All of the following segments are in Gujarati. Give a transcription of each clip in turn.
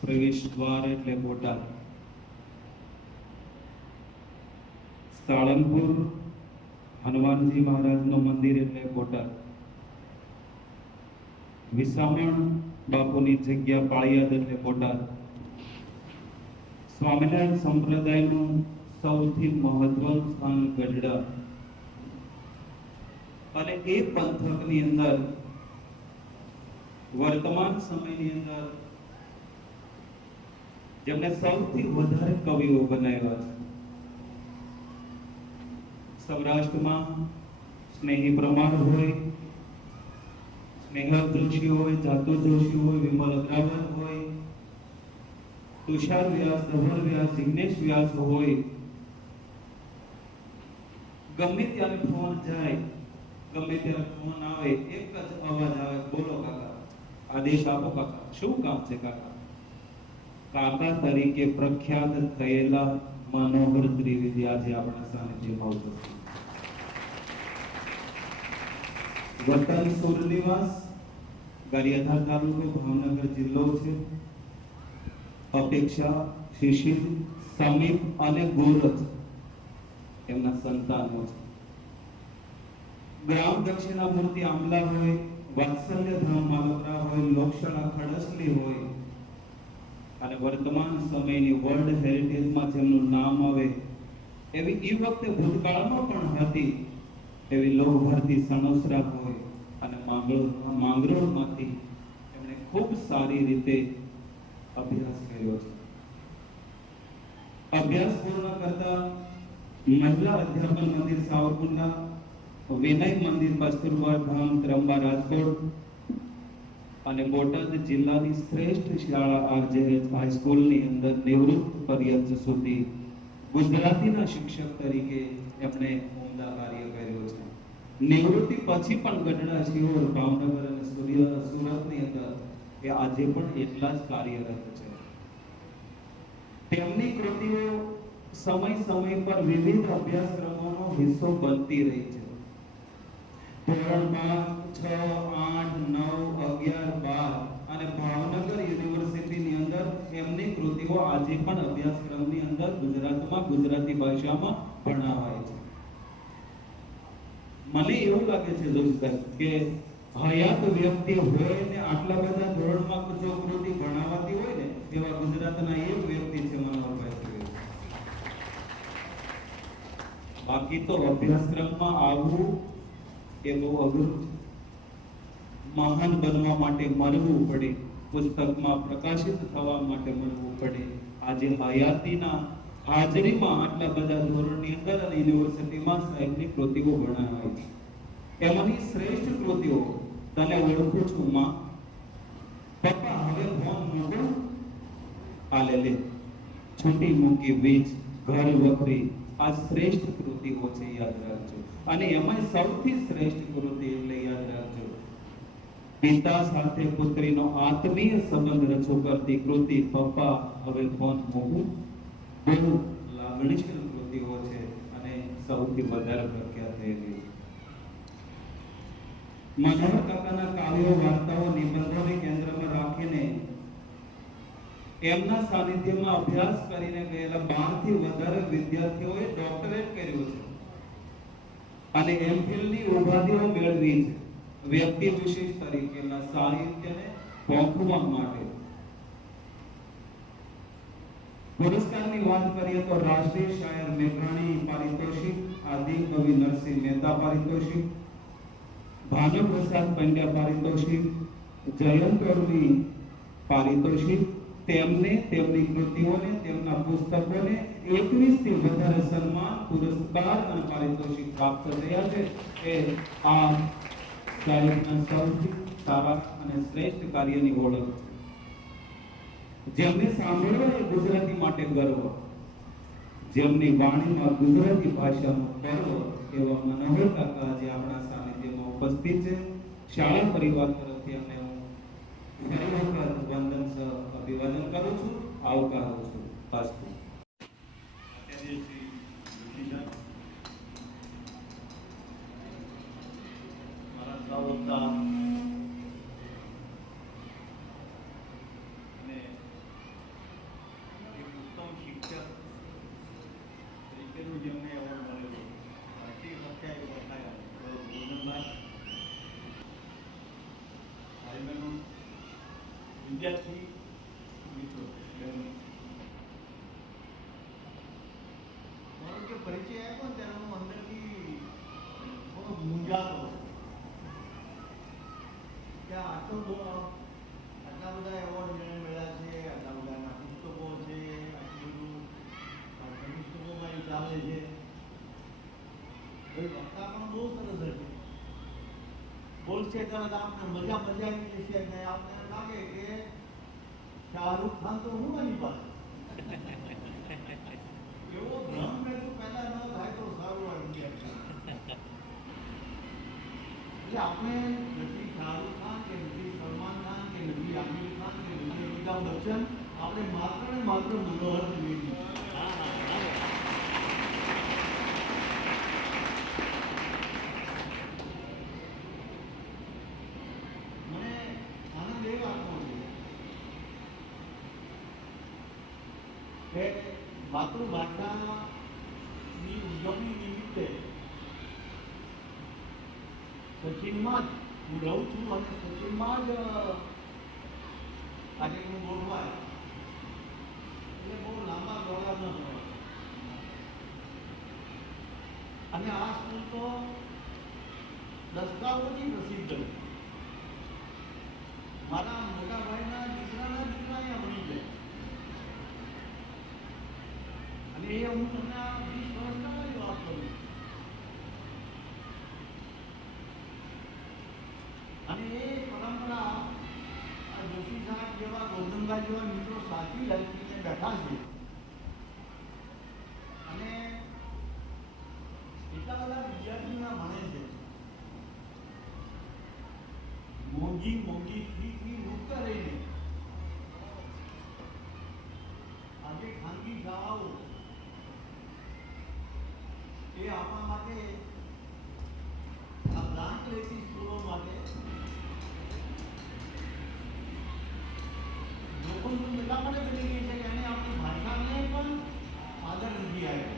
પ્રવેશ દ્વાર એટલે બોટાદ. સાળંગપુર હનુમાનજી મહારાજનું મંદિર એટલે બોટાદ. વિસામણ બાપુની જગ્યા પાળિયાદ એટલે બોટાદ. સ્વામિનારાયણ સંપ્રદાયનું સૌથી મહત્વનું સ્થાન ગઢડા. અને એ પંથકની અંદર વર્તમાન સમયની અંદર જેમને સૌથી વધારે કવિઓ બનાવ્યા છે, સૌરાષ્ટ્રમાં સ્નેહી પ્રમાણ હોય, સ્નેહલ જોશી હોય, જાતુ જોશી હોય, વિમલ અગ્રવાલ હોય, તુષાર વ્યાસ, ધવલ વ્યાસ, જિગ્નેશ વ્યાસ હોય, ગમે ત્યારે ફોન જાય, ગમે ત્યારે ફોન આવે, એક જ અવાજ આવે, બોલો કાકા, આદેશ આપો કાકા, શું કામ છે કાકા? કાકા તરીકે પ્રખ્યાત થયેલા મનોહર ત્રિવેદી આજે આપણા સાનિધ્યમાં ઉપસ્થિત. વતન સુરનિવાસ, ગારિયાધાર તાલુકો, ભાવનગર જિલ્લો છે. અપેક્ષા, શિશિર, સમીપ અને ગોરજ એમના સંતાનો છે. ગ્રામ દક્ષિણામૂર્તિ આમલા હોય, વાત્સલ્ય ધામ માલપરા હોય, લોકશાળા ખડસલી હોય, અને વર્તમાન સમયની વર્લ્ડ હેરિટેજમાં જેમનું નામ આવે એવી એ વખતે ભૂતકાળમાં પણ હતી એવી લોકભારતી સણોસરા હોય, અને માંગરોળમાંથી એમણે ખૂબ સારી રીતે અભ્યાસ કર્યો છે. અભ્યાસ પૂર્ણ કરતા મહિલા અધ્યાપન મંદિર સાવરકુંડલા, વિનય મંદિર કસ્તુરબા ધામ ત્રંબા રાજકોટ, અને બોટાદ જિલ્લાની શ્રેષ્ઠ શાળા આરજેએચ હાઈસ્કૂલની અંદર નિવૃત્ત પર્યંત સુધી ગુજરાતીના શિક્ષક તરીકે એમણે ઉમદા કાર્ય કર્યું છે. નિવૃત્તિ પછી પણ ગઢડા, શિહોર, ભાવનગર અને સુરતની અંદર એ આજે પણ એટલા જ કાર્યરત છે. તેમની કૃતિઓ સમય સમય પર વિવિધ અભ્યાસક્રમોનો હિસ્સો બનતી રહી છે. ધોરણ 5, 6, 8, 9, 11, 12 અને ભાવનગર યુનિવર્સિટીની અંદર એમની કૃતિઓ આજે પણ અભ્યાસક્રમની અંદર ગુજરાતમાં ગુજરાતી ભાષામાં ભણાવાય છે. મને એવું લાગે છે દોસ્તો કે હયાત વ્યક્તિ હોય ને આટલા બધા ધોરણમાં જો કૃતિ ભણાવાતી હોય ને એવા ગુજરાતના એક વ્યક્તિ છે મનોહરભાઈ ત્રિવેદી. બાકી તો અભ્યાસક્રમમાં આવવું એ બહુ અઘરું છે. મહાન બનવા માટે મરવું પડે, પુસ્તકમાં પ્રકાશિત થવા માટે મરવું પડે. આજે હયાતીના હાજરીમાં આટલા બધા ધોરણની અંદર અને યુનિવર્સિટીમાં સાહેબની કૃતિઓ ભણાવાય છે. એમાંની શ્રેષ્ઠ કૃતિઓ તને ઓળખું છું માં, પપ્પા હવે ફોન મૂકો, આ લે, છૂટી મૂકી વીજ, ઘર વખરી, આ શ્રેષ્ઠ કૃતિઓ છે, યાદ રાખજો. અને એમાં સૌથી શ્રેષ્ઠ કૃતિ એટલે યાદ રાખજો, પિતા સાથે પુત્રીનો આત્મીય સંબંધ રજૂ કરતી કૃતિ પપ્પા હવે ફોન મૂકું. બહુ લાગણીશીલ કૃતિઓ છે અને સૌથી વધારે પ્રખ્યાત થયેલી. મનોહર કાકાના કાવ્યો, વાર્તાઓ, નિબંધોને કેન્દ્રમાં રાખીને એમના સાનિધ્યમાં અભ્યાસ કરીને ગયેલા 12 થી વધારે વિદ્યાર્થીઓએ ડોક્ટરેટ કર્યું છે અને એમફિલની ઉપાધિઓ મેળવી છે. વ્યક્તિ વિશેષ તરીકેના સાહિત્યને પોંખવા માટે. પુરસ્કારની વાત કરીએ તો રાષ્ટ્રીય શાયર મેઘાણી પારિતોષિક, આદિ કવિ નરસિંહ મહેતા પારિતોષિક, ભાનુપ્રસાદ પંડ્યા પારિતોષિક, જયંત અરુણી પારિતોષિક. તેમને તેમની કૃતિઓને, તેમના પુસ્તકોને 21 થી વધારે સન્માન, પુરસ્કાર અને પારિતોષિક પ્રાપ્ત થયા છે. એ આ સાહિત્યના સૌથી સારા અને શ્રેષ્ઠ કાર્યની ઓળખ છે. જેમને સાંભળવા એ ગુજરાતી માટે ગર્વ, જેમની વાણીમાં ગુજરાતી ભાષાનો પર્વ એવા મનોહર કાકા આજે આપણા સાનિધ્યમાં ઉપસ્થિત છે. શાળા પરિવાર તરફથી અમને હું ફરી વખત વંદન સહ અભિવાદન કરું છું, આવકારું છું. અસ્તુ. વિદ્યાર્થી મિત્રો મારો જે પરિચય આપ્યો ને ત્યારે હું અંદરથી થોડો મૂંઝાતો કે આટલા બધા એવોર્ડ જેને મળ્યા છે, આટલા બધાના પુસ્તકો છે, આટલું બધું પુસ્તકોમાં એ ચાલે છે. વક્તા પણ બહુ સરસ હશે, બોલશે તરત આપણે મજા આવી જશે અને આપણે લાગે કે શાહરુખ ખાન તો હું બની પાસે એવો ભ્રમ મેં તો પેદા ન થાય તો સારું આવી ગયા. એટલે આપણે નથી શાહરુખ ખાન કે નથી સલમાન ખાન કે નથી આમિર ખાન કે નથી અમિતાભ બચ્ચન, આપણે માત્ર ને માત્ર મનોહર દ્વિવેદી. મને આનંદ એ વાતનો છે કે માતૃભાષાની ઉજવણી નિમિત્તે સચિનમાં જ હું રહું છું અને સચિનમાં જ કાર્યક્રમ ગોઠવાય એટલે બહુ લાંબા દોડા ન હોય. અને આ સ્કૂલ તો દસકાઓથી પ્રસિદ્ધ છે. મારા મોટા ભાઈના દીકરાના દીકરા અહીંયા ભણી જાય અને એ હું તમને આ 20 વર્ષની વાત કરું. અને એ પરંપરા આ જોશી સાહેબ જેવા ગોરધનભાઈ જેવા મિત્રો સાચી લઈને બેઠા છે અને એટલા બધા વિદ્યાર્થીઓના ભણે છે. મોંઘી ફીથી મુક્ત રહીને આજે ખાનગી શાળાઓ એ આપણા માટે આ ગ્રાન્ટ લેતી સ્કૂલો માટે જોખમનું એટલા માટે બની ગઈ છે કે એને આપણી ભાષાને પણ આદર નથી આવ્યો.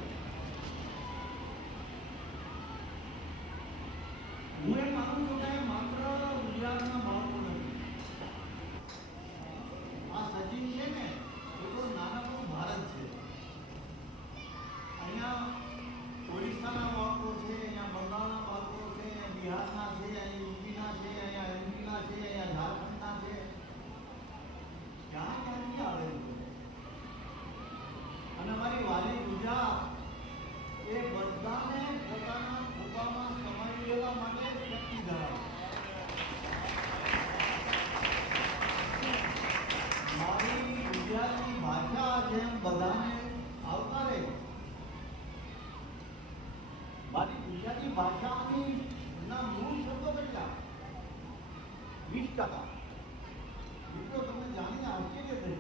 હું એ માનું છું કે માત્ર ગુજરાતના બાળકો નથી, આ સચિન છે ને એ તો નાનકડું ભારત છે. અહીંયા ઓરિસ્સાના બાળકો છે, અહીંયા બંગાળના બાળકો છે, અહીંયા બિહારના છે, અહીંયા યુપીના છે, અહીંયા એમપીના છે, અહીંયા ઝારખંડના છે. ક્યાંથી આવે છે? અને અમારી વાલી ગુજરાત એ બધાને પોતાના ખોપામાં સમાવી લેવા માટે શક્તિ ધરાવે. મારી ગુજરાતી ભાષા જેમ બધાને આવકારે, મારી ગુજરાતી ભાષાની મૂળ શબ્દો કેટલા? 20%. મિત્રો તમને જાણીને આશ્ચર્ય થશે.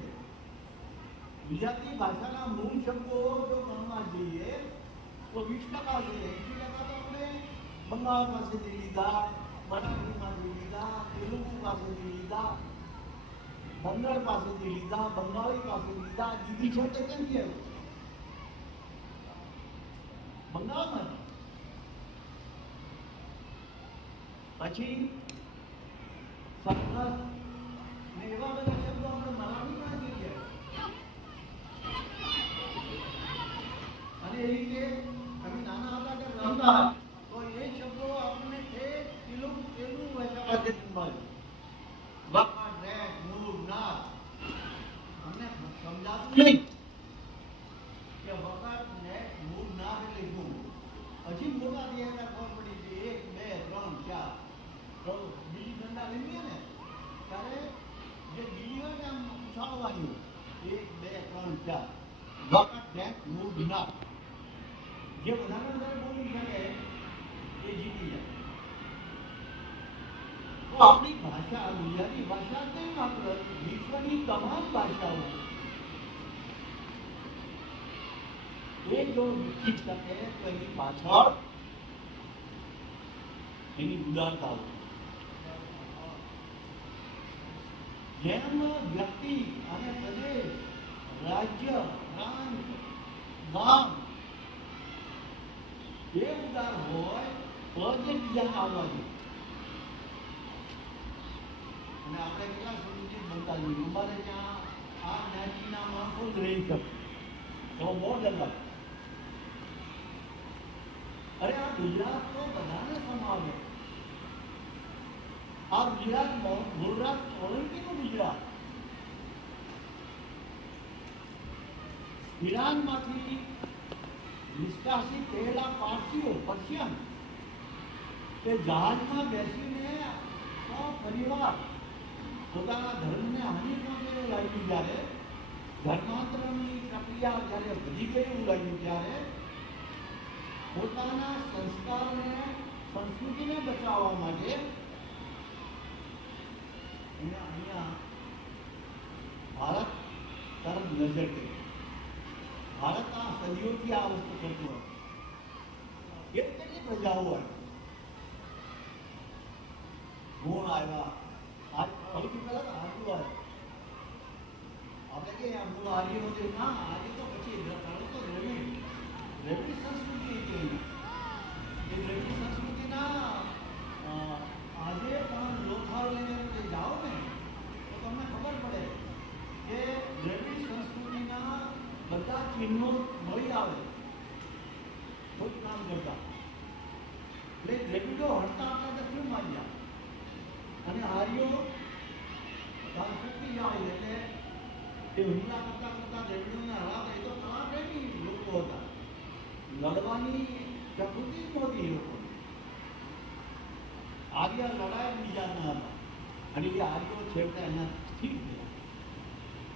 ગુજરાતી ભાષાના મૂળ શબ્દો જો ગણવા જઈએ તો 20% છે. 80% તો આપણે બંગાળ પાસેથી લીધા, મરાઠીમાંથી લીધા, તેલુગુ પાસેથી લીધા, બંગાળ પાસેથી લીધા, બંગાળી પાસેથી લીધા. દીદી શબ્દ ક્યાંથી આવ્યો? બંગાળમાંથી. પછી સરહદ ને એવા બધા શબ્દો આપણે મરાઠીમાંથી ગયા. અને એ રીતે તમે નાના હતા કે રમતા તો એ શબ્દો આપણને તેલુગુ ભાષા પાસેથી મળે. વખત, રેટ, મૂળ, નાદ અમને સમજાતું નહીં કે વખત, નેટ, મૂળ, નાદ એટલે શું. હજી મોટા થયા ખબર પડી છે 1 2 3 4 તો બીજી ઠંડા લીધી ને ત્યારે જે બીજી હોય ને આમ ઉછાળવાની હોય 1 2 3 4 વખત, નેટ, મૂળ, નાદ જે વધારે વધારે બોલી શકે એ જીતી જાય. તો આપણી ભાષા ગુજરાતી ભાષા નહીં માત્ર વિશ્વની તમામ ભાષાઓ એ જો વિકસિત શકે તો એની પાછળ એની ઉદારતા હોય. જેમ વ્યક્તિ અને પ્રદેશ, રાજ્ય, પ્રાંત, ગામ એ ઉદાર હોય તો જ બીજાને આવવા જોઈએ. અને આપણે કેટલા સમૃદ્ધિ બનતા જોઈએ. અમારે ત્યાં આ જ્ઞાતિના માણસો જ રહી શકે તો બહુ લગાવ. અરે આ ગુજરાત તો બધાને સમાવે. આ ગુજરાત મૂળરાજ સોલંકીનું ગુજરાત. ઈરાનમાંથી નિષ્કાસિત થયેલા પારસીઓ પર્શિયન તે જહાજમાં બેસીને પરિવાર પોતાના ધર્મને હાનિ પહોંચે એવું લાગ્યું જ્યારે, ધર્માંતરની પ્રક્રિયા જ્યારે વધી ગઈ એવું લાગ્યું ત્યારે પોતાના સંસ્કારને સંસ્કૃતિને બચાવવા માટે એને અહીંયા ભારત તરફ નજર કરી. ભારત આ સદીઓથી આ વસ્તુ કરતું હોય. એ કેટલી પ્રજાઓ હોય, ગુણ આવ્યા. સૌથી પહેલા તો આર્યો આવ્યો. આપણે કે મૂળ આર્યો છે, ના આર્ય તો પછી તો દ્રવિડ સંસ્કૃતિ હતી. એ દ્રવિડ સંસ્કૃતિના આજે પણ લોથાર લઈને તમે જાઓ ને તો તમને ખબર પડે કે દ્રવિડ સંસ્કૃતિના બધા ચિહ્નો મળી આવે કોઈ કામ કરતા. એટલે દ્રવિડો હડતા આપણે દક્ષિણ માન્યા અને આર્યો શક્તિ જાય એટલે એ હુમલા કરતા કરતા દ્રવિડોને હરાવતા. એ તો કલાપ્રેમી લોકો હતા. લડવાની પ્રકૃતિ નહોતી એ લોકો. આર્ય લડાય બીજાના હતા અને એ આર્યો છેવટે એના સ્થિર થયા.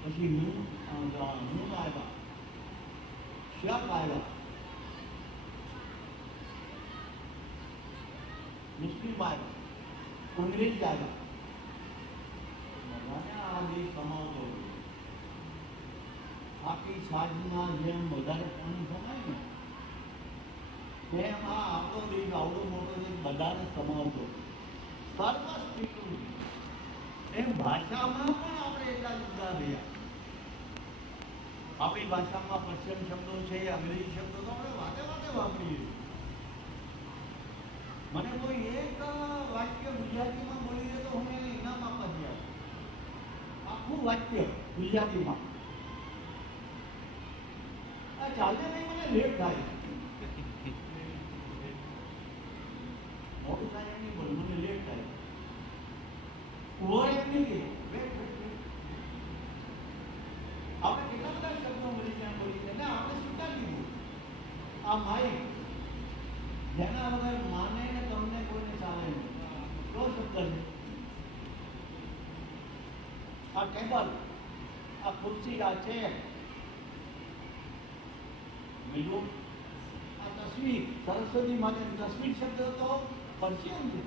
પછી હું આવ્યા, શક આવ્યા, મુસ્લિમ આવ્યા, અંગ્રેજ આવ્યા. બધાને આ દેશ સમાવતો હોય. આખી છાજના જેમ વધારે પાણી સમાય ને તેમ આ આપણો દેશ આવડો મોટો દેશ બધાને સમાવતો. સર્વ સ્વીકૃતિ. એમ ભાષામાં પણ આપણે એટલા જુદા રહ્યા. આપણી ભાષામાં પશ્ચિમ શબ્દો છે, અંગ્રેજી શબ્દો તો આપણે વાતે વાતે વાપરીએ. મને કોઈ એક વાક્ય ગુજરાતીમાં બોલી દે તો હું એને ઇનામ આપવા દઉં. આખું વાક્ય ગુજરાતીમાં આ ચાલે નહીં, મને લેટ થાય. મોટું થાય એમ નહીં બોલ, મને લેટ થાય. ઉભો એમ નહીં કે આપણે કેટલા બધા શબ્દો મળી ત્યાં બોલી એટલે આપણે સ્વીકારી લીધું. આ માઇક જેના વગર માને ને તમને કોઈને ચાલે નહીં તો શબ્દ છે. આ ટેબલ, આ ખુરશી, આ ચેર, બીજું આ તસવીર. સરસ્વતી માટે તસવીર શબ્દ તો પર્શિયન છે.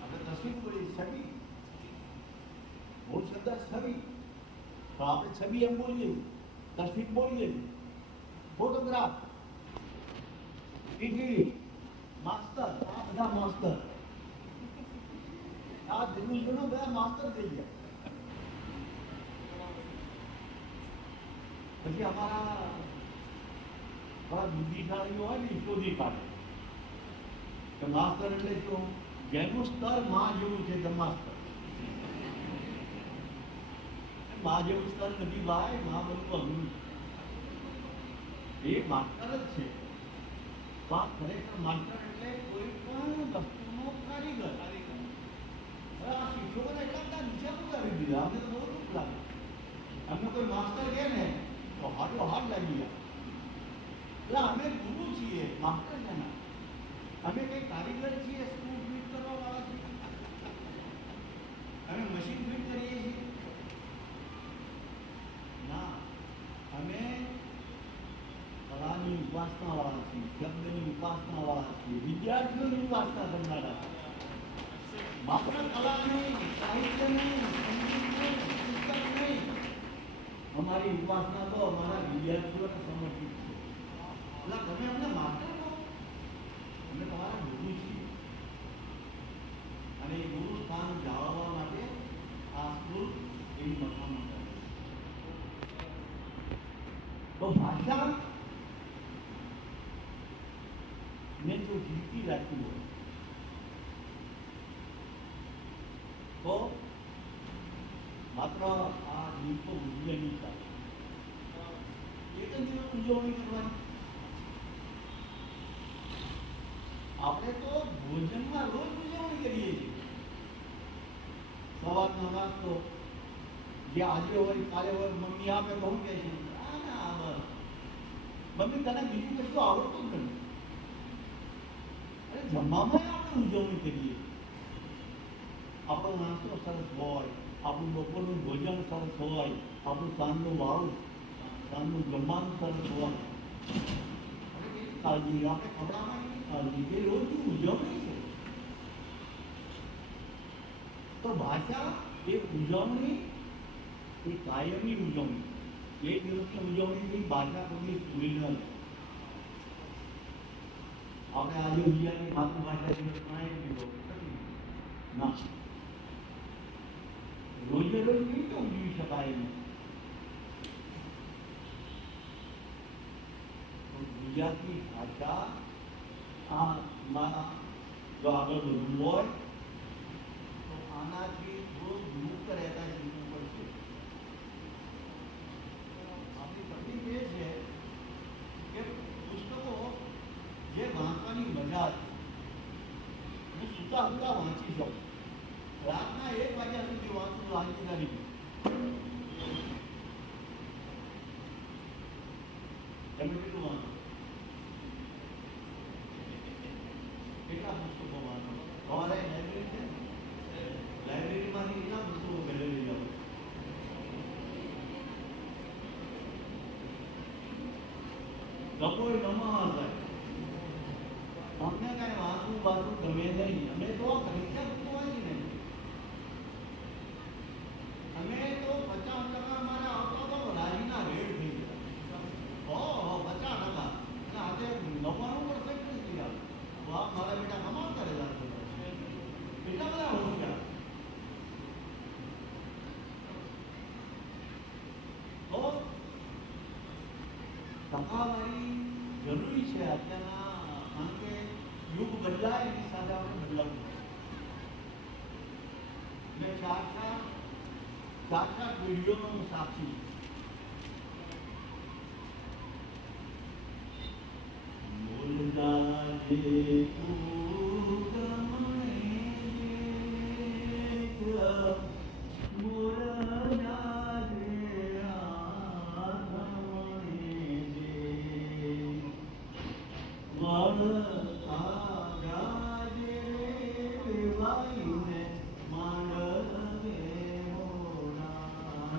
આપણે તસવીર બોલીએ, છબી. મૂળ શબ્દ છબી તો આપણે છબી એમ બોલીએ, તસવીર બોલીએ. ફોટોગ્રાફ, ડિગ્રી, માસ્ટર, આ બધા માસ્ટર. આ દિલ્હીનો બધા માસ્ટર થઈ ગયા. પછી અમારા થોડા બુદ્ધિશાળીઓ હોય ને શોધી કાઢે કે માસ્ટર એટલે શું? જેનું સ્તર માં જેવું છે તે માસ્ટર. માં જેવું સ્તર નથી ભાઈ, માં બનવું અઘરું. એ માસ્ટર જ છે. ખરેખર માસ્ટર એટલે કોઈ પણ વસ્તુનો કારીગર. હવે આ શિક્ષકોને એટલા બધા નીચે ઉતારી દીધા. અમને તો બહુ દુઃખ લાગે. અમને કોઈ માસ્ટર કહે ને તો હાથો હાથ લાગી ગયા. એટલે અમે ગુરુ છીએ, માસ્ટર છે ના. અમે કઈ કારીગર છીએ, સ્કૂલ ફિટ કરવા વાળા છીએ, અમે મશીન ફિટ કરીએ છીએ ના. અમે કલાની ઉપાસના વાળા છીએ, શબ્દની ઉપાસના વાળા છીએ, વિદ્યાર્થીઓની ઉપાસના કરનારા. માત્ર કલા નહીં, સાહિત્ય નહીં, સંગીત નહીં, પુસ્તક નહીં. અમારી ઉપાસના તો અમારા વિદ્યાર્થીઓને સમર્પિત છે. એટલે તમે અમને માત્ર કહો, અમે તમારા ગુરુ છીએ. અને એ ગુરુ સ્થાન જાળવવા માટે આ સ્કૂલ એવી મકાન કરે. તો ભાષા ને જો જીવતી રાખી હોય માત્ર આ દિવસો ઉજવણી ચાલે, એક જ દિવસ ઉજવણી કરવાની. આપણે તો ભોજનમાં રોજ ઉજવણી કરીએ છીએ. સવારનો નાસ્તો જે આજે હોય કાલે હોય, મમ્મી આપે તો હું કહે છે, ના બસ મમ્મી તને બીજું કશું આવડતું જ નથી. અરે જમવામાં આપણે ઉજવણી કરીએ. આપણો નાસ્તો સરસ હોય, આપણું બપોરનું ભોજન સરસ હોય, આપણું સાંજનું વાળું સાંજનું જમવાનું સરસ હોય. કાળજી આપણે ખવડાવવાની કાળજી, એ રોજની ઉજવણી છે. તો ભાષા એ ઉજવણી, એ કાયમની ઉજવણી. એક દિવસની ઉજવણીથી ભાષા કોઈ પૂરી ન થાય. આપણે આજે ઉજવણી માતૃભાષા દિવસ મનાવી દીધો ના, રોજે રોજ કેવી રીતે ઉજવી શકાય એને? ગુજરાતી ભાષા આ મારા જો આગળ વધવું હોય તો આનાથી થોડું મુક્ત રહેતા શીખવું પડશે. આપણી તકલીફ એ છે કે પુસ્તકો જે વાંચવાની મજા છે, હું સુતા સુતા વાંચી શકું. રાતના 1 વાગ્યા સુધી વાંચું લાગી નથી. તમે કેટલું વાંચો? કેટલા પુસ્તકો વાંચો? તમારે લાઇબ્રેરી છે? લાઇબ્રેરીમાંથી કેટલા પુસ્તકો ઘરે લઈ જાઓ? લખોય નમા હશે. અમને કાંઈ વાંચવું વાંચવું ગમે નહીં. અમે તો પરીક્ષા પુસ્તકો વાંચી નહીં. અમે તો 50% અમારા આવતા તો રાજીના રેડ થઈ ગયા. ઓહો 50%. અને આજે 99% નથી ગયા. વાહ મારા બેટા કમાલ કરેલા છે. એટલા બધા હોશિયાર. તો ટકાવારી જરૂરી છે અત્યારના, કારણ કે યુગ બદલાય એની સાથે આપણે બદલાવવું પડે. મેં સાક્ષાત વિડીયોનો હું સાક્ષી. બોલતા જે તું ગમે મોરના જે આધમણે જે વળતા જાજે વાયુને માંડવે મોરા.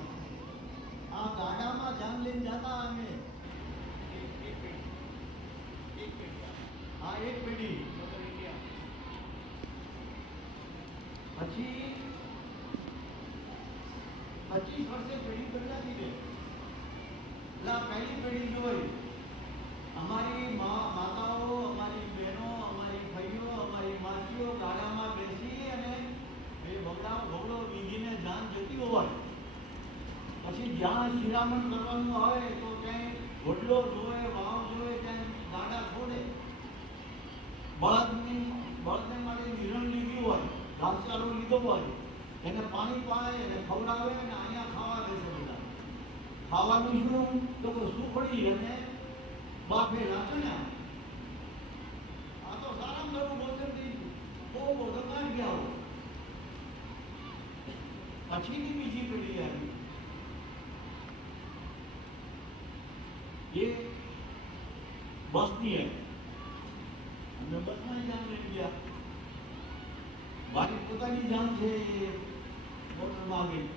આ ગાડામાં જાન લઈને જતા અમે. આ એક પેઢી પછી 25 વર્ષે પેઢી બદલાતી ગઈ. એટલે આ પહેલી પેઢી જોઈ અમારી માતાઓ, અમારી બહેનો, અમારી ભાઈઓ, અમારી માસીઓ ગાડામાં બેસી અને એ બગડો વીંધીને જાન જતી હોય. પછી જ્યાં શિરામણ કરવાનું આવે તો ક્યાંય ઘોટલો જોવે, વાવ જોવે, ત્યાં ગાડા છોડે. બળદને માટે નિરણ લીધી હોય, ઘાસચારો લીધો હોય, એને પાણી પાય અને ખવડાવે અને અહીંયા ખાવા બેસે બધા. ખાવાનું શું? તો સુખડી અને બાફેલા ચણા. આ તો સારામાં સારું ભોજન થઈ ગયું. બહુ બધા કાંઈ ગયા હોય. પછીની બીજી પેઢી આવી, એ બસની હતી. અમે બસમાં જાન લઈ ગયા. મારી પોતાની જાન છે એ મોટરમાં ગઈ.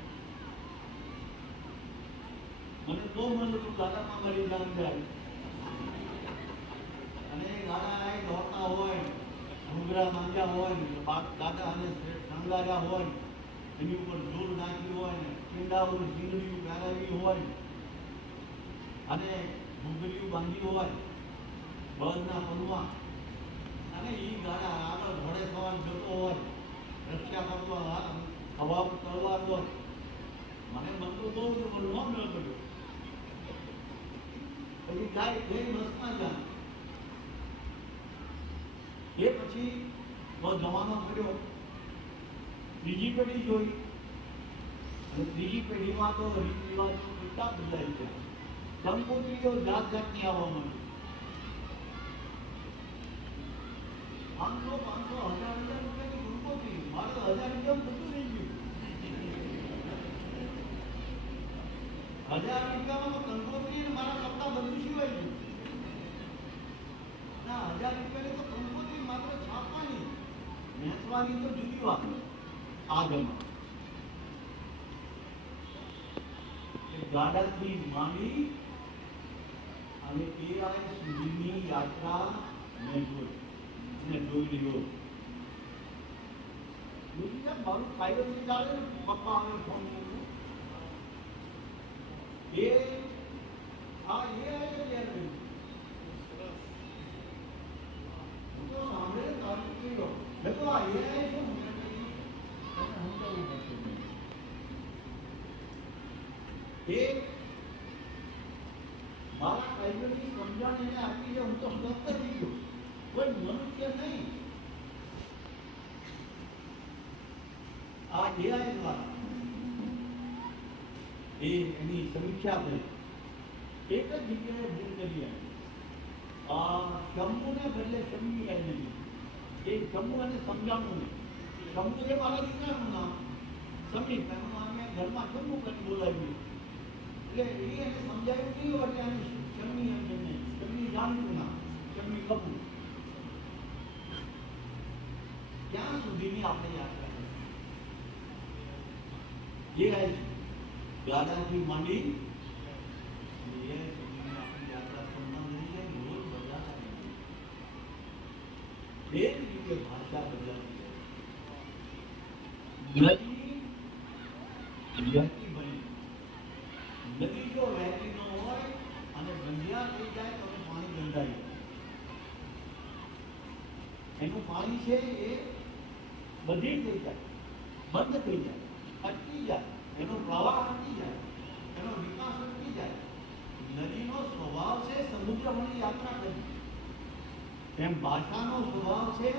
મને તો મન હતું ગાડામાં મારી જાન જાય. અને ગાડા દોડતા હોય, ઘૂઘરા માંગ્યા હોય, ગાડા અને શણગાર્યા હોય, એની ઉપર જોર નાખ્યું હોય ને ઈંડાઓ ઝીંગડીઓ ગાળાવી હોય અને ઘૂઘરીઓ બાંધી હોય બળદના પગમાં. અને એ ગાડા આગળ ઘોડે સવાર જતો હોય, રક્ષા કરવા હવા પર તલવાર હોય. મને મન તો બહુ જ પણ ન મેળ પડ્યો. પછી ગાય ગઈ બસમાં જાય. એ પછી જવાનો કર્યો. બીજી પેઢી જોઈ અને ત્રીજી પેઢીમાં તો રીત રિવાજો કેટલા બદલાય છે. કંકોત્રીઓ જાત જાતની આવવા માંડી. 500, 500, 1000 રૂપિયાની કંકોત્રી. મારે તો 1000 રૂપિયામાં બધું રહી ગયું. 1000 રૂપિયામાં કંકોત્રી અને મારા કપડાં બધું સિવાય ગયું. ના, 1000 રૂપિયાની તો કંકોત્રી માત્ર છાપવાની, વેચવાની તો જુદી વાત. આ જમા ગાડાથી માંડી અને AI સુધીની યાત્રા મેં જોઈ લીધો. મારું કાયદો ચાલે ને, પપ્પા આવે ફોન મૂકું એ આ AI જ યાદ રહ્યું. હું તો સાંભળે તારું કીધો મેં તો આ AI શું તમે સમજાવવું પડશે. એ મારા કાયદોની સમજણ એને આપી છે. હું તો સ્વસ્થ થઈ ગયો. કોઈ મનુષ્ય નહીં, આ AI દ્વારા એની સમીક્ષા કરી. એક જ જગ્યાએ ભૂલ કરી શંભુને બદલે શમી આવી દીધી. એ શંભુ અને સમજાવવું નહીં. શંભુ એ મારા દીકરાનું નામ, સમી અમે ઘરમાં શંભુ કરી બોલાવ્યું. એટલે એને સમજાયું નહીં એટલે આને શમી એમ છે નહીં. શમી જાણતું ના, શમી કપૂર. ક્યાં સુધીની આપણે યાત્રા એ આવી દાદાથી માંડી એ સુધીની આપણી યાત્રા સંબંધ છે. રોજ બદલાતા એ જ રીતે ભાષા બદલાતી નદી વહેતી બની. નદી જો વહેતી ન હોય અને ગંધિયા થઈ જાય તો પાણી ગંધાઈ જાય. એનું પાણી છે એ બધી થઈ જાય, બંધ થઈ જાય, અટકી જાય, એનો પ્રવાહ અટકી જાય, એનો વિકાસ અટકી જાય. નદીનો સ્વભાવ છે સમુદ્રની યાત્રા કરવી. એમ ભાષાનો સ્વભાવ છે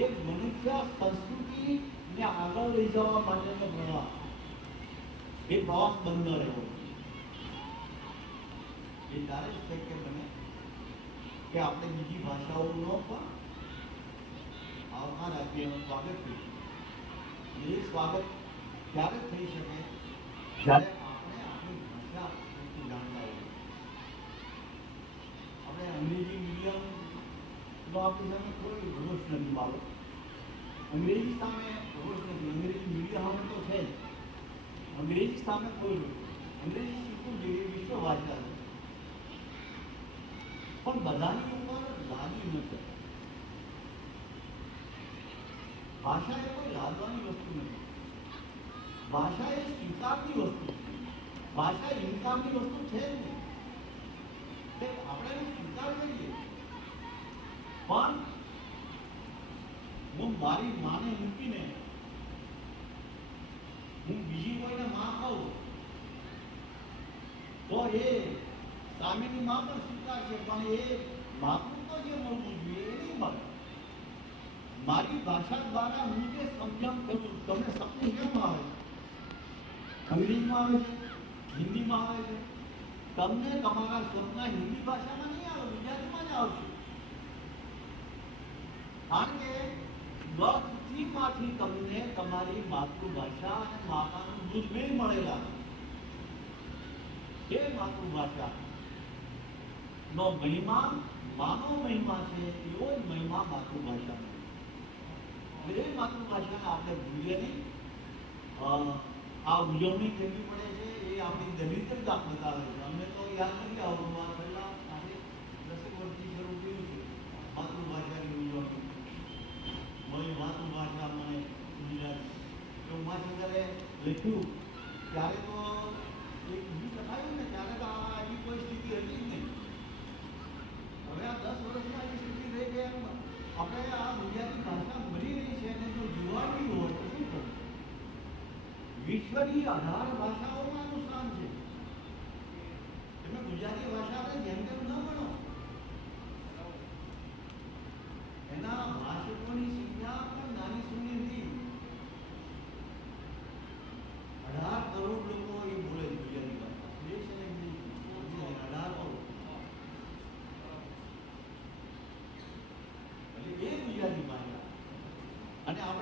એક મનુષ્ય સંસ્કૃતિને આગળ લઈ જવા માટેનો પ્રવાહ. એ પ્રવાસ બંધ ન રહેવો. એ ત્યારે જ શક્ય બને કે આપણે બીજી ભાષાઓનો પણ આવકાર આપીએ, એનું સ્વાગત કરીએ. એ સ્વાગત ત્યારે થઈ શકે જ્યારે આપણે આપણી ભાષા જાણતા હોઈએ. આપણે અંગ્રેજી મીડિયમનો આપણી સામે કોઈ રોષ નથી. બાળક અંગ્રેજી સામે રોષ નથી. અંગ્રેજી મીડિયમ સામે તો છે જ. અંગ્રેજી સામે કોઈ રોષ. અંગ્રેજી શીખવું જોઈએ, વિશ્વ ભાષા છે. પણ બધાની ઉપર લાદી નથી. ભાષા એ કોઈ લાદવાની વસ્તુ નથી. ભાષા એ સ્વીકારની વસ્તુ છે. ભાષા ઇન્કામની વસ્તુ છે જ નહીં. આપણે એનો સ્વીકાર કરીએ. પણ હું મારી માને મૂકીને હું બીજી કોઈને માં કહું તો એ સામેની માં પણ સ્વીકાર છે, પણ એ માતૃત્વ જે મળવું જોઈએ એ નહીં મળે. મારી ભાષા દ્વારા હું જે સમજણ કરું. તમને સમજણ કેમ આવે છે? અંગ્રેજીમાં આવે છે, હિન્દીમાં આવે છે. તમને તમારા સ્વપ્ન હિન્દી ભાષામાં નહીં આવે, ગુજરાતીમાં જ આવશે. કારણ કે પૃથ્વીમાંથી તમને તમારી માતૃભાષા અને માતાનું દૂધ બે મળેલા. એ માતૃભાષા નો મહિમા માનો મહિમા છે, એવો જ મહિમા માતૃભાષા. એ માતૃભાષાને આપણે ભૂલીએ નહીં. આ ઉજવણી કરવી પડે છે એ આપણી દરિદ્રતા બતાવે છે. અમને તો યાદ નથી આવતું. છેલ્લા 10 વર્ષથી શરૂ થયું છે માતૃભાષાની ઉજવણી. મારી માતૃભાષા મને ગુજરાતી. તો ઉમાશંકરે લખ્યું ત્યારે તો એક બીજું લખાયું ને, ત્યારે તો આવી કોઈ સ્થિતિ હતી જ નહીં. હવે આ 10 વર્ષમાં એ સ્થિતિ થઈ ગઈ. આપણે આ ગુજરાતી ભાષા મરી રહી છે અને જો જીવાડવી હોય તો શું કરવું? વિશ્વની 18 ભાષાઓમાં આનું સ્થાન છે. તમે ગુજરાતી ભાષાને જેમ તેમ ન ગણો. એના ભાષકોની સંખ્યા પણ નાની સુની નથી. 18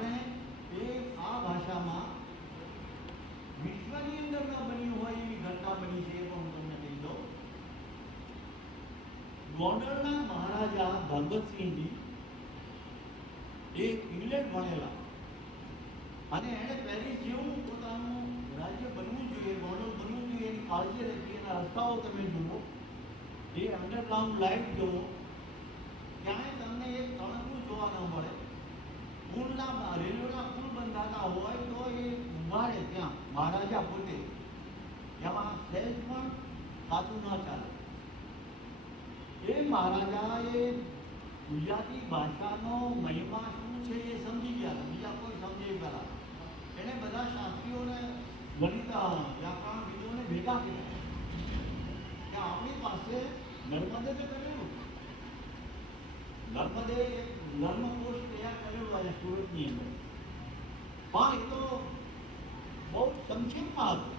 અને એ આ ભાષામાં વિશ્વની અંદર ન બની હોય એવી ઘટના બની છે, એ પણ હું તમને કહી દઉં. ગોંડલના મહારાજા ભગતસિંહજી એ ઇંગ્લેન્ડ ભણેલા અને એણે પેરિસ જેવું પોતાનું રાજ્ય બનવું જોઈએ, ગોંડલ બનવું જોઈએ એની કાળજી રાખી. એના રસ્તાઓ તમે જુઓ, એ અંડરગ્રાઉન્ડ લાઇટ જુઓ, ક્યાંય તમને એક તણખું જોવા ન મળે. પુલના રેલવેના પુલ બંધાતા હોય તો એ ઊભા રહે ત્યાં મહારાજા પોતે, એમાં સહેજ પણ કાચું ન ચાલે. એ મહારાજા એ ગુજરાતી ભાષાનો મહિમા શું છે એ સમજી ગયા હતા, બીજા કોઈ સમજે ખરા. એણે બધા શાસ્ત્રીઓને, ગણિત વ્યાકરણવિદોને ભેગા કર્યા કે આપણી પાસે નર્મદે કરેલું, નર્મદે એક નર્મકોશ તૈયાર કરેલું આજે સુરતની અંદર, પણ એ તો બહુ સંક્ષિપ્તમાં હતું.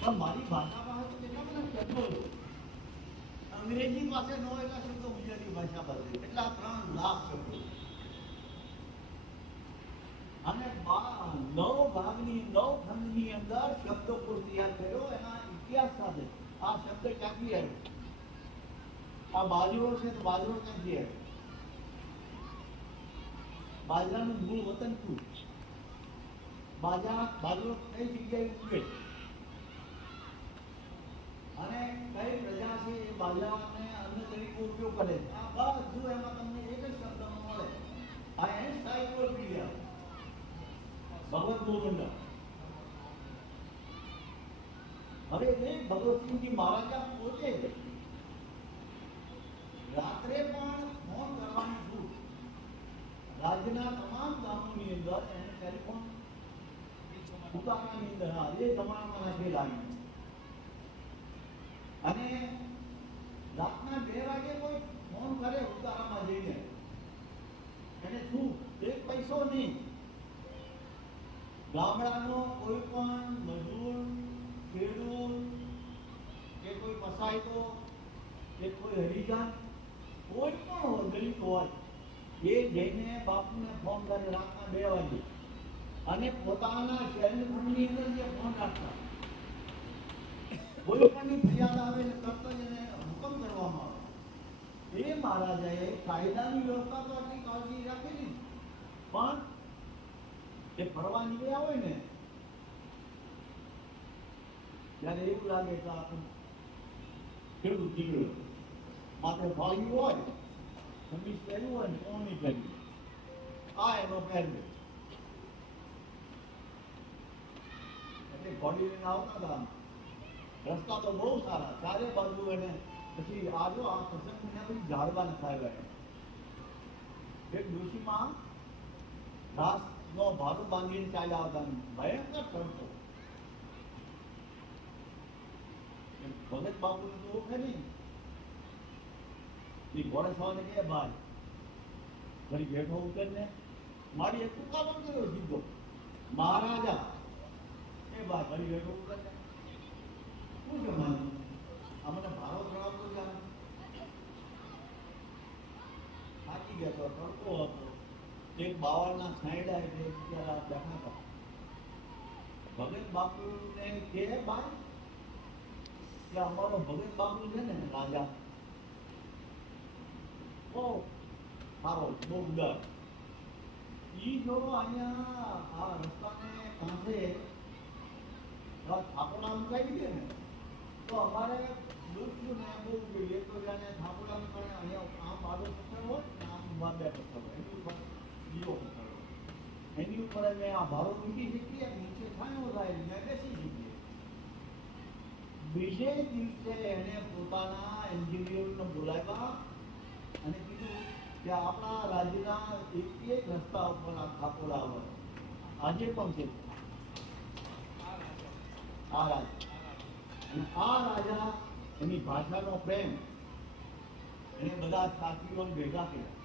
પણ મારી ભાષા પાસે તો કેટલા બધા શબ્દો છે. અંગ્રેજી પાસે ન હોય એટલા શબ્દો ગુજરાતી ભાષા પાસે, એટલા 3 લાખ શબ્દો. અને 9 ભાગની 9 ખંડની અંદર શબ્દકોશ તૈયાર કર્યો એના ઇતિહાસ સાથે. આ શબ્દ ક્યાંથી આવ્યો? આ બાજરો છે તો બાજરો ક્યાંથી આવ્યો? બાજરાનું મૂળ વતન શું? બાજરો કઈ જગ્યાએ ઉગે અને કઈ પ્રજા છે એ બાજરાને અન્ન તરીકે ઉપયોગ કરે છે? આ બધું એમાં તમને એક જ શબ્દમાં મળે. આ એન્સાઇક્લોપીડિયા ભગવત ગોવિંદ. હવે એ ભગવતસિંહજી મહારાજા પોતે રાત્રે પણ ફોન કરવાની છૂટ રાજ્યના તમામ ગામોની અંદર એને ટેલિફોન ઉતારવાની અંદર એ જમાનામાં નાખી લાવી. અને રાતના 2 વાગે કોઈ ફોન કરે ઉતારામાં જઈને, એને શું એક પૈસો નહીં. ગામડાનો કોઈ પણ મજૂર, ખેડૂત કે કોઈ મસાઈકો કે કોઈ હરિજન, કોઈ પણ હોય, દલિત હોય, એ જઈને બાપુને ફોન કરે રાતના 2 વાગે અને પોતાના શહેરની અંદર જે ફોન રાખતા, કોઈ પણની ફરિયાદ આવે ને તરત જ એને હુકમ કરવામાં આવે. એ મહારાજાએ કાયદાની વ્યવસ્થા તો આટલી કાળજી રાખેલી, પણ એ ફરવા નીકળ્યા હોય ને ત્યારે એવું લાગે કે આપણું ખેડૂત નીકળ્યો, માથે ફાળ્યું હોય, ખમીસ પહેર્યું હોય ને સોની પહેર્યું, આ એનો પહેરવે. એટલે ઘોડી લઈને આવતા હતા. રસ્તા તો બહુ સારા, ચારે બાજુ. એને પછી આજો આ પ્રસંગને બધી ઝાડવા નખાવ્યા. એક ડોશીમાં ઘાસનો ભારો બાંધીને ચાલ્યા આવતા, ભયંકર તડકો. ભગત બાપુને તો ઓળખે નહીં. એ ઘોડે સવારને કહે, ભાઈ ઘડી બેઠો ઉતરને. મારી એક ઉતાવળ કર્યો સીધો મહારાજા, એ ભાઈ ઘડી બેઠો ઉતરને. શું છે મારે અમને ભારો ચડાવતો જાય. થાકી ગયા તો તડકો હતો. એક બાવળના છાંયડા એટલે બેઠા હતા. ભગત બાપુને કે ભાઈ કે અમારો ભગત બાપુ છે ને રાજા, બહુ સારો, બહુ ઉદાર. ઈ જો અહીંયા આ રસ્તાને કાંઠે થાપોડા મુકાઈ દે ને તો અમારે દુઃખનું ને બહુ જોઈએ. તો જાણે થાપોડા મુકાય અહીંયા આમ આડો પથ્થર હોય ને આમ ઊભા 2 પથ્થર હોય, એની ઉપર બીજો પથ્થર હોય, એની ઉપર અમે આ ભારો મૂકી શકીએ, નીચે છાંયો થાય ને બેસી શકીએ. બીજે દિવસે એને પોતાના એન્જિનિયરને બોલાવ્યા અને કીધું કે આપણા રાજ્યના એક રસ્તા ઉપર આ થાપોડા હોય, આજે પણ છે આ રાજા. અને આ રાજા એની ભાષાનો પ્રેમ, એને બધા સાથીઓને ભેગા કર્યા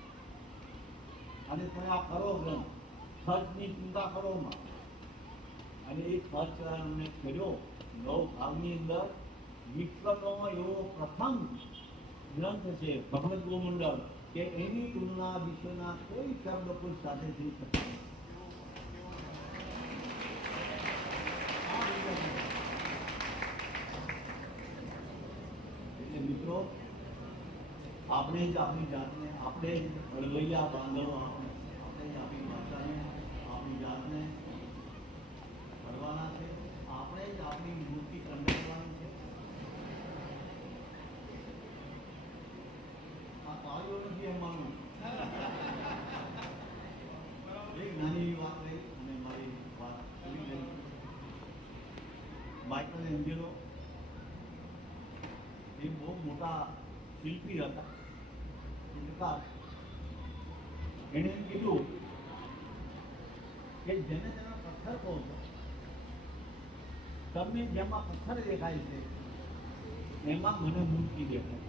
અને તમે આ કરો ગ્રંથ, ખર્ચની ચિંતા કરો માં. અને એ ખર્ચ અમને કર્યો 9 ભાગની અંદર. વિશ્વનો એવો પ્રથમ ગ્રંથ છે ભગવત ગોમંડળ, કે એની તુલના વિશ્વના કોઈ શબ્દકોશ સાથે થઈ શકે નહીં. આ વિચાર છે. એટલે મિત્રો, આપણે જ આપણી જાતને, આપણે જ હળવૈયા બાંધણો, આપણે જ આપણી ભાષાને, આપણી જાતને ભરવાના છે. આપણે જ આપણી મૂર્તિ કંડારવાની છે. આ પાયો નથી અમારું. એક નાની એવી વાત રહી અને મારી વાત કરી રહી. માઇકલ એન્જેલો એ બહુ મોટા શિલ્પી હતા. ચિત્રકાર. એણે એમ કીધું કે જેને તમે પથ્થર કહો છો, તમને જેમાં પથ્થર દેખાય છે એમાં મને મૂર્તિ દેખાય.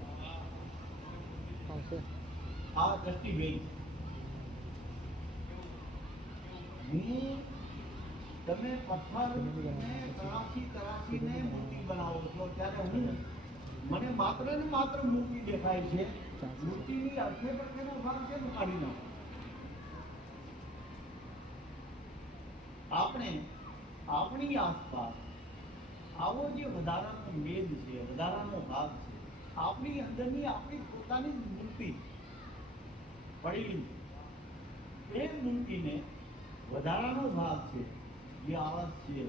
આ દ્રષ્ટિ ગઈ. હું તમે પથ્થરને તરાશીને મૂર્તિ બનાવો છો ત્યારે હું મને માત્ર ને માત્ર મૂર્તિ દેખાય છે. મૂર્તિની અર્થે પ્રત્યેનો ભાગ છે ને કાઢી નાખો. આપણે આપણી આસપાસ આવો જે વધારાનો મેદ છે, વધારાનો ભાગ છે, આપણી અંદરની આપણી પોતાની જ મૂર્તિ પડેલી છે. એ મૂર્તિને વધારાનો ભાગ છે, જે આળસ છે,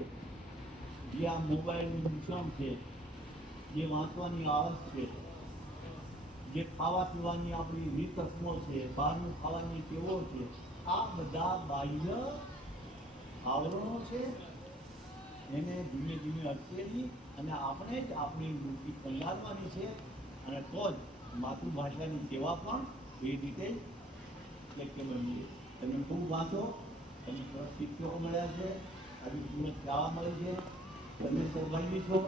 જે આ મોબાઈલનું દૂષણ છે, જે વાંચવાની આળસ છે, જે ખાવા પીવાની આપણી રીતસમો છે, બહારનું ખાવાની ટેવો છે, આ બધા બાહ્ય આવરણો છે. એને ધીમે ધીમે અટકેલી અને આપણે જ આપણી મૂર્તિ કંડારવાની છે. અને તો જ માતૃભાષાની સેવા પણ એ રીતે શક્ય બની. તમે ખૂબ વાંચો, તમે સરસ શિક્ષકો મળ્યા છે, આવી સુરત શાળા મળી છે, તમે સૌભાગ્ય છો.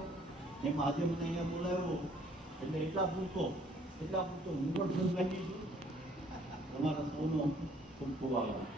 એમ આજે મને અહીંયા બોલાવ્યો એટલે એટલા પૂરતો હું પણ સૌભાગ્ય છું. તમારા સૌનો ખૂબ ખૂબ આભાર.